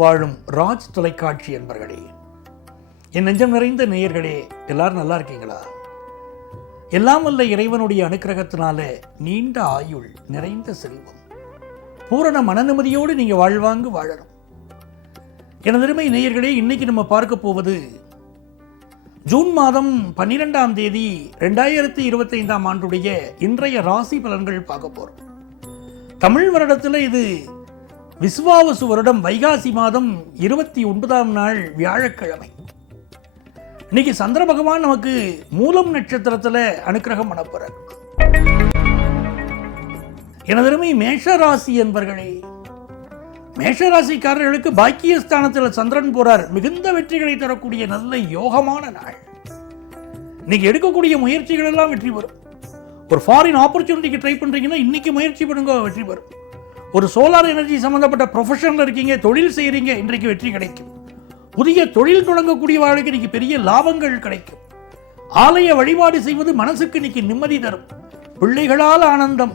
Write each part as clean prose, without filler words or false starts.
வாழும் ராஜ் தொலைக்காட்சி என்பர்களே, என் நெஞ்சம் நிறைந்த நேயர்களே, எல்லாரும் நல்லா இருக்கீங்களா? எல்லாம் வல்ல இறைவனுடைய அனுக்கிரகத்தினால நீண்ட ஆயுள், நிறைந்த செல்வம், பூரண மனநிம்மதியோடு நீங்க வாழ்வாங்கு வாழணும். எனதருமை நேயர்களே, இன்னைக்கு நம்ம பார்க்க போவது ஜூன் மாதம் 12ஆம் தேதி 2025ஆம் ஆண்டுடைய இன்றைய ராசி பலன்கள் பார்க்க போறோம். தமிழ் வருடத்தில் இது விசுவாவசு வருடம் வைகாசி மாதம் 29ஆம் நாள் வியாழக்கிழமை. இன்னைக்கு சந்திர பகவான் நமக்கு மூலம் நட்சத்திரத்தில் அனுக்கிரகம் பண்ண போறார். எனதருமை மேஷராசி என்பர்களே, மேஷராசிக்காரர்களுக்கு பாக்கியஸ்தானத்தில் சந்திரன் போறார். மிகுந்த வெற்றிகளை தரக்கூடிய நல்ல யோகமான நாள். இன்னைக்கு எடுக்கக்கூடிய முயற்சிகள் எல்லாம் வெற்றி பெறும். ஒரு ஃபாரின் ஆப்பர்ச்சுனிட்டிக்கு ட்ரை பண்றீங்கன்னா இன்னைக்கு முயற்சி பண்ணுங்க, வெற்றி பெறும். ஒரு சோலார் எனர்ஜி சம்பந்தப்பட்ட ப்ரொஃபஷனில் இருக்கீங்க, தொழில் செய்கிறீங்க, இன்றைக்கு வெற்றி கிடைக்கும். புதிய தொழில் தொடங்கக்கூடிய வாழ்க்கை இன்னைக்கு பெரிய லாபங்கள் கிடைக்கும். ஆலய வழிபாடு செய்வது மனசுக்கு இன்னைக்கு நிம்மதி தரும். பிள்ளைகளால் ஆனந்தம்,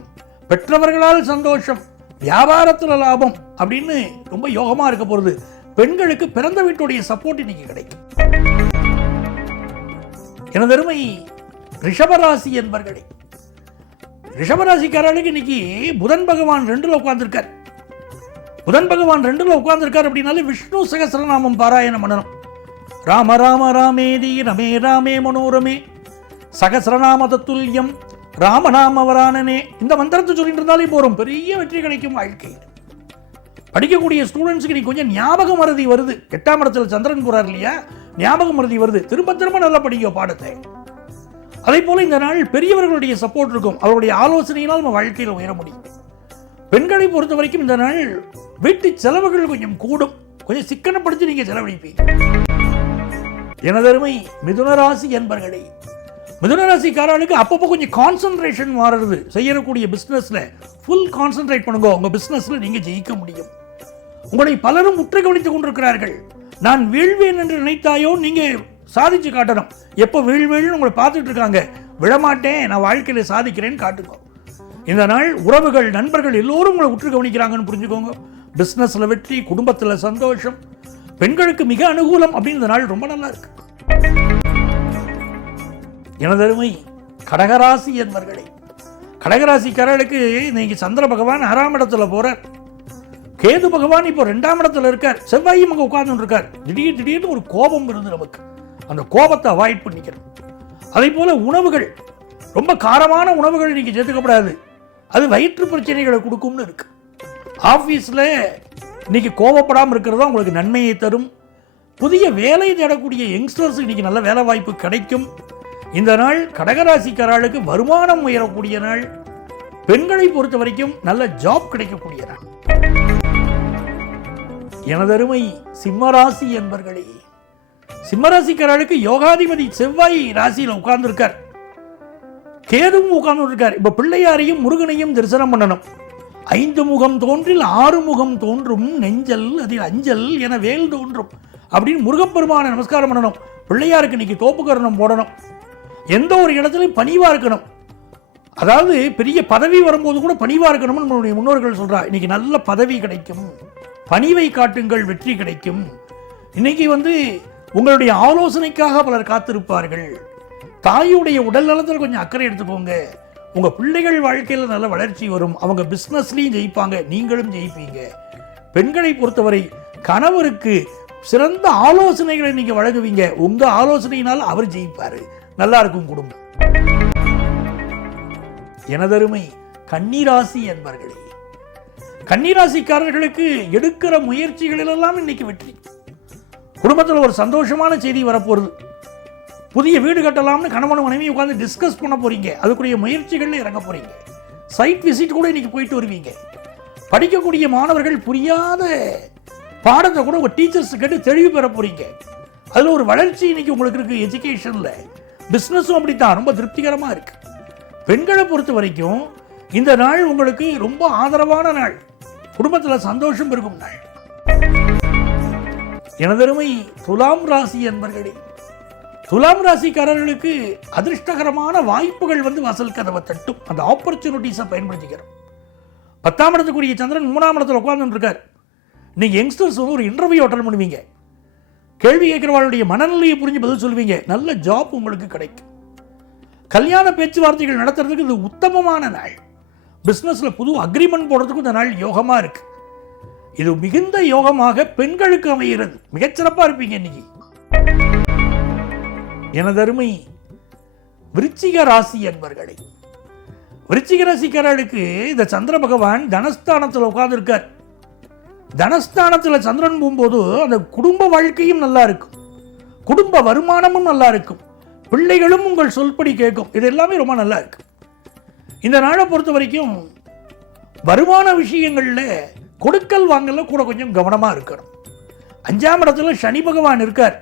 பெற்றவர்களால் சந்தோஷம், வியாபாரத்தில் லாபம் அப்படின்னு ரொம்ப யோகமா இருக்க போறது. பெண்களுக்கு பிறந்த வீட்டுடைய சப்போர்ட் இன்னைக்கு கிடைக்கும். எனதருமை ரிஷபராசி என்பர்களே, ரிஷபராசிக்காரர்களுக்கு இன்னைக்கு புதன் பகவான் 2ல் உட்கார்ந்துருக்கார். புதன் பகவான் 2ல் உட்கார்ந்துருக்கார் அப்படின்னாலே விஷ்ணு சகஸ்ரநாமம் பாராயணம் பண்ணணும். ராம ராம ராமேதி ரமே ராமே மனோரமே சகஸ்ரநாம தத்துல்யம் ராமநாம வரானனே, இந்த மந்திரத்தை சொல்லிட்டு இருந்தாலே போறோம், பெரிய வெற்றி கிடைக்கும் வாழ்க்கையில். படிக்கக்கூடிய ஸ்டூடெண்ட்ஸுக்கு நீ கொஞ்சம் ஞாபக மறதி வருது. 8ஆம் இடத்துல சந்திரன் போறார் இல்லையா, ஞாபக மறதி வருது. திரும்ப திரும்ப நல்லா படிக்க பாடத்தை. அதே போல இந்த நாள் பெரியவர்களுடைய சப்போர்ட் இருக்கும். அவருடைய ஆலோசனையினால் நம்ம வாழ்க்கையில் உயர முடியும். பெண்களை பொறுத்த வரைக்கும் இந்த நாள் வீட்டு செலவுகள் கொஞ்சம் கூடும். கொஞ்சம் சிக்கனப்படுத்தி நீங்க செலவழிப்பீங்க. எனதருமை மிதுனராசி என்பர்களே, மிதுனராசிக்காரர்களுக்கு அப்பப்போ கொஞ்சம் கான்சன்ட்ரேஷன் மாறுறது. செய்யக்கூடிய பிசினஸ்ல ஃபுல் கான்சன்ட்ரேட் பண்ணுங்க. உங்க பிசினஸ்ல நீங்க ஜெயிக்க முடியும். உங்களை பலரும் உற்று கவனித்துக் கொண்டிருக்கிறார்கள். நான் வீழ்வேன் என்று நினைத்தாயோ, நீங்க சாதிச்சு காட்டணும். எப்போ வீழ்வேன்னு உங்களை பார்த்துட்டு இருக்காங்க, விழமாட்டேன், நான் வாழ்க்கையில சாதிக்கிறேன்னு காட்டுங்க. இந்த நாள் உறவுகள், நண்பர்கள் எல்லோரும் உங்களை உற்று கவனிக்கிறாங்கன்னு புரிஞ்சுக்கோங்க. பிசினஸ்ல வெற்றி, குடும்பத்துல சந்தோஷம், பெண்களுக்கு மிக அனுகூலம் அப்படின்னு இந்த நாள் ரொம்ப நல்லா இருக்கு. எனதருமை கடகராசி என்பர்களே, கடகராசிக்காரர்களுக்கு இன்னைக்கு சந்திர பகவான் 6ஆம் இடத்துல போறார். கேது பகவான் இப்போ 2ஆம் இடத்துல இருக்கார். செவ்வாயும் அங்கே உட்கார்ந்து இருக்கார். திடீர்னு ஒரு கோபம் இருந்து நமக்கு அந்த கோபத்தை அவாய்ட் பண்ணிக்கணும். அதே போல உணவுகள், ரொம்ப காரமான உணவுகள் நீங்க சேர்த்துக்கப்படாது. அது வயிற்று பிரச்சனைகளை கொடுக்கும்னு இருக்கு. ஆபீஸ்ல இன்னைக்கு கோபப்படாமல் இருக்கிறதா உங்களுக்கு நன்மையை தரும். புதிய வேலை தேடக்கூடிய யங்ஸ்டர்ஸ் இன்னைக்கு நல்ல வேலை வாய்ப்பு கிடைக்கும். இந்த நாள் கடகராசிக்காரர்களுக்கு வருமானம் உயரக்கூடிய நாள். பெண்களை பொறுத்த வரைக்கும் நல்ல ஜாப் கிடைக்கக்கூடிய நாள். எனதருமை சிம்மராசி என்பர்களே, சிம்மராசிக்காரர்களுக்கு யோகாதிபதி செவ்வாய் ராசியில் உட்கார்ந்து இருக்கார். கேதுவும் உட்கார்ந்து இருக்கார். இப்ப பிள்ளையாரையும் முருகனையும் தரிசனம் பண்ணணும். 5 முகம் தோன்றில் 6 முகம் தோன்றும், நெஞ்சல் அதில் அஞ்சல் என வேல் தோன்றும் அப்படின்னு முருகப்பெருமான நமஸ்காரம் பண்ணணும். பிள்ளையாருக்கு இன்னைக்கு தோப்புக்கரணம் போடணும். எந்த ஒரு இடத்துலையும் பணிவா இருக்கணும். அதாவது பெரிய பதவி வரும்போது கூட பணிவா இருக்கணும்னு நம்மளுடைய முன்னோர்கள் சொல்றா. இன்னைக்கு நல்ல பதவி கிடைக்கும். பணிவை காட்டுங்கள், வெற்றி கிடைக்கும். இன்னைக்கு உங்களுடைய ஆலோசனைக்காக பலர் காத்திருப்பார்கள். தாயுடைய உடல் நலத்தில் கொஞ்சம் அக்கறை எடுத்துக்கோங்க. உங்க பிள்ளைகள் வாழ்க்கையில் நல்ல வளர்ச்சி வரும். அவங்க பிசினஸ்லயும் ஜெயிப்பாங்க, நீங்களும் ஜெயிப்பீங்க. பெண்களை பொறுத்தவரை கணவருக்கு சிறந்த ஆலோசனைகளை நீங்க வழங்குவீங்க. உங்க ஆலோசனையினால் அவர் ஜெயிப்பாரு. நல்லா இருக்கும் குடும்பம். எனதருமை கன்னிராசி என்பர்களே, கன்னிராசிக்காரர்களுக்கு எடுக்கிற முயற்சிகளிலெல்லாம் இன்னைக்கு வெற்றி. குடும்பத்தில் ஒரு சந்தோஷமான செய்தி வரப்போறது. புதிய வீடு கட்டலாம்னு கணவன் மனைவி உட்கார்ந்து டிஸ்கஸ் பண்ண போறீங்க. அதுக்குரிய முயற்சிகள்ல இறங்க போறீங்க. சைட் விசிட் கூட இன்னைக்கு போயிட்டு வருவீங்க. படிக்கக்கூடிய மாணவர்கள் புரியாத பாடத்தை கூட உங்க டீச்சர்ஸ் கேட்டு தெளிவு பெற போறீங்க. அதுல ஒரு வளர்ச்சி இன்னைக்கு உங்களுக்கு இருக்கு. எஜுகேஷன்ல, பிசினஸும் அப்படித்தான், ரொம்ப திருப்திகரமா இருக்கு. பெண்களை பொறுத்த வரைக்கும் இந்த நாள் உங்களுக்கு ரொம்ப ஆதரவான நாள். குடும்பத்தில் சந்தோஷம் இருக்கும் நாள். எனதருமை துலாம் ராசி என்பர்களே, துலாம் ராசிக்காரர்களுக்கு அதிர்ஷ்டகரமான வாய்ப்புகள் வாசல் கதவை தட்டும். அந்த ஆப்பர்ச்சுனிட்டிஸை பயன்படுத்திக்கிறோம். 10ஆம் இடத்துக்குரிய சந்திரன் 3ஆம் இடத்துல உட்கார்ந்து இருக்கார். நீங்கள் யங்ஸ்டர்ஸ் வந்து ஒரு இன்டர்வியூ அட்டன் பண்ணுவீங்க, கேள்வி கேட்குறவாளுடைய மனநிலையை புரிஞ்சு பதில் சொல்லுவீங்க, நல்ல ஜாப் உங்களுக்கு கிடைக்கும். கல்யாண பேச்சுவார்த்தைகள் நடத்துறதுக்கு இது உத்தமமான நாள். பிஸ்னஸில் புது அக்ரிமெண்ட் போடுறதுக்கும் இந்த நாள் யோகமாக இருக்கு. இது மிகுந்த யோகமாக பெண்களுக்கு அமைகிறது. மிகச்சிறப்பாக இருப்பீங்க இன்னைக்கு. எனதருமை விருச்சிக ராசி என்பர்களே, விருச்சிக ராசிக்காரர்களுக்கு இந்த சந்திர பகவான் தனஸ்தானத்தில் உட்கார்ந்துருக்கார். தனஸ்தானத்தில் சந்திரன் போகும்போது அந்த குடும்ப வாழ்க்கையும் நல்லா இருக்கும், குடும்ப வருமானமும் நல்லா இருக்கும், பிள்ளைகளும் உங்கள் சொல்படி கேட்கும். இது எல்லாமே ரொம்ப நல்லா இருக்கு. இந்த நாளை பொறுத்த வரைக்கும் வருமான விஷயங்களில் கொடுக்கல் வாங்கல கூட கொஞ்சம் கவனமாக இருக்கணும். 5ஆம் இடத்துல சனி பகவான் இருக்கார்.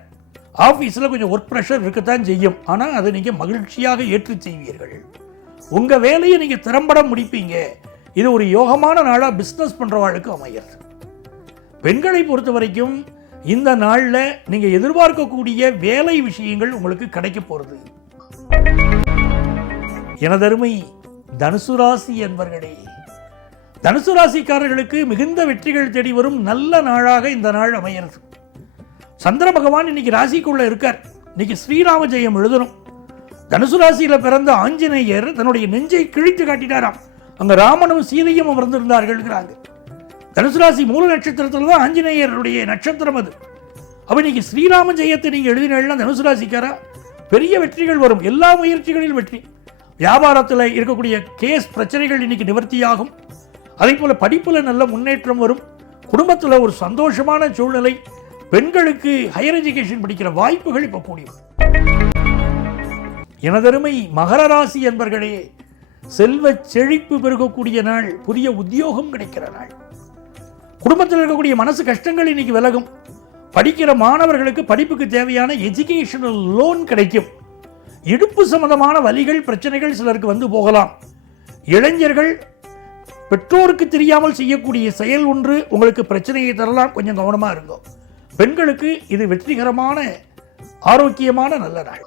ஆஃபீஸில் கொஞ்சம் ஒர்க் ப்ரெஷர் இருக்கத்தான் செய்யும், ஆனால் அதை நீங்கள் மகிழ்ச்சியாக ஏற்று செய்வீர்கள். உங்கள் வேலையை நீங்கள் திறம்பட முடிப்பீங்க. இது ஒரு யோகமான நாளாக பிஸ்னஸ் பண்ணுறவாளுக்கு அமையிறது. பெண்களை பொறுத்த வரைக்கும் இந்த நாளில் நீங்கள் எதிர்பார்க்கக்கூடிய வேலை விஷயங்கள் உங்களுக்கு கிடைக்க போகிறது. எனதருமை தனுசு ராசி என்பர்களே, தனுசு ராசிக்காரர்களுக்கு மிகுந்த வெற்றிகள் தேடி வரும் நல்ல நாளாக இந்த நாள் அமைகிறது. சந்திர பகவான் இன்னைக்கு ராசிக்குள்ள இருக்கார். இன்னைக்கு ஸ்ரீராம ஜெயம் எழுதணும். தனுசு ராசியில் பிறந்த ஆஞ்சநேயர் தன்னுடைய நெஞ்சை கிழித்து காட்டினாராம். அங்க ராமனும் சீதையும் அமர்ந்திருந்தார்கள். தனுசு ராசி மூல நட்சத்திரத்தில் தான் ஆஞ்சநேயருடைய நட்சத்திரம் அது. அப்ப இன்னைக்கு ஸ்ரீராம ஜெயத்தை நீங்க எழுதினா தனுசு ராசிக்காரா பெரிய வெற்றிகள் வரும். எல்லா முயற்சிகளிலும் வெற்றி. வியாபாரத்தில் இருக்கக்கூடிய கேஸ் பிரச்சனைகள் இன்னைக்கு நிவர்த்தியாகும். அதே போல படிப்புல நல்ல முன்னேற்றம் வரும். குடும்பத்தில் ஒரு சந்தோஷமான சூழ்நிலை. பெண்களுக்கு ஹையர் எஜுகேஷன் படிக்கிற வாய்ப்புகள் இப்போ கூடியும். எனதருமை மகர ராசி என்பர்களே, செல்வ செழிப்பு பெருகக்கூடிய நாள், புதிய உத்தியோகம் கிடைக்கிற நாள். குடும்பத்தில் இருக்கக்கூடிய மனசு கஷ்டங்கள் இன்னைக்கு விலகும். படிக்கிற மாணவர்களுக்கு படிப்புக்கு தேவையான எஜுகேஷனல் லோன் கிடைக்கும். இடுப்பு சம்பந்தமான வலிகள் பிரச்சனைகள் சிலருக்கு வந்து போகலாம். இளைஞர்கள் பெற்றோருக்கு தெரியாமல் செய்யக்கூடிய செயல் ஒன்று உங்களுக்கு பிரச்சனையை தரலாம். கொஞ்சம் கவனமாக இருக்கும். பெண்களுக்கு இது வெற்றிகரமான ஆரோக்கியமான நல்ல நாள்.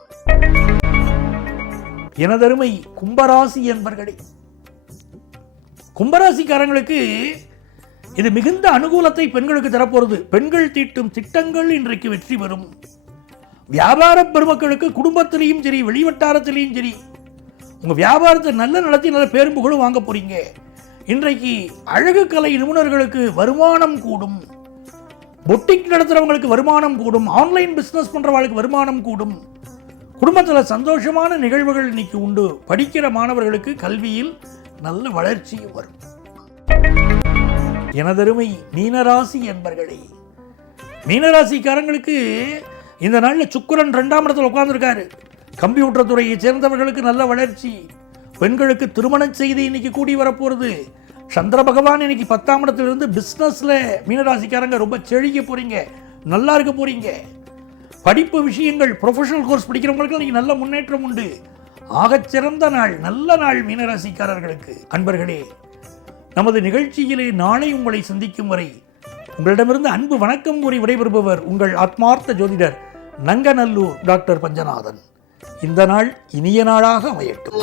எனதருமை கும்பராசி என்பர்களே, கும்பராசிக்காரங்களுக்கு இது மிகுந்த அனுகூலத்தை பெண்களுக்கு தரப்போறது. பெண்கள் தீட்டும் திட்டங்கள் இன்றைக்கு வெற்றி பெறும். வியாபார பெருமக்களுக்கு குடும்பத்திலையும் சரி வெளிவட்டாரத்திலையும் சரி உங்க வியாபாரத்தை நல்ல நடத்தி நல்ல பேரும் புகழும் வாங்க போறீங்க. இன்றைக்கு அழகு கலை நிபுணர்களுக்கு வருமானம் கூடும். பொட்டிக் நடத்துறவங்களுக்கு வருமானம் கூடும். ஆன்லைன் பிசினஸ் பண்றவங்களுக்கு வருமானம் கூடும். குடும்பத்தில் சந்தோஷமான நிகழ்வுகள் இன்னைக்கு உண்டு. படிக்கிற மாணவர்களுக்கு கல்வியில் நல்ல வளர்ச்சியும் வரும். எனதருமை மீனராசி என்பர்களே, மீனராசிக்காரங்களுக்கு இந்த நாளில் சுக்கிரன் 2ஆம் இடத்துல உட்கார்ந்துருக்காரு. கம்ப்யூட்டர் துறையை சேர்ந்தவர்களுக்கு நல்ல வளர்ச்சி. பெண்களுக்கு திருமண செய்தி இன்னைக்கு கூடி வரப்போறது. சந்திர பகவான் இன்னைக்கு 10ஆம் இடத்திலிருந்து பிஸ்னஸ்ல மீனராசிக்காரங்க ரொம்ப செழிக்க போறீங்க, நல்லா இருக்க போறீங்க. படிப்பு விஷயங்கள் ப்ரொஃபஷனல் கோர்ஸ் படிக்கிறவங்களுக்கு இன்னைக்கு நல்ல முன்னேற்றம் உண்டு. ஆகச்சிறந்த நாள், நல்ல நாள் மீனராசிக்காரர்களுக்கு. அன்பர்களே, நமது நிகழ்ச்சியிலே நாளை உங்களை சந்திக்கும் வரை உங்களிடமிருந்து அன்பு வணக்கம் கூறி விடைபெறுபவர் உங்கள் ஆத்மார்த்த ஜோதிடர் நங்கநல்லூர் டாக்டர் பஞ்சநாதன். இந்த நாள் இனிய நாளாக அமையட்டும்.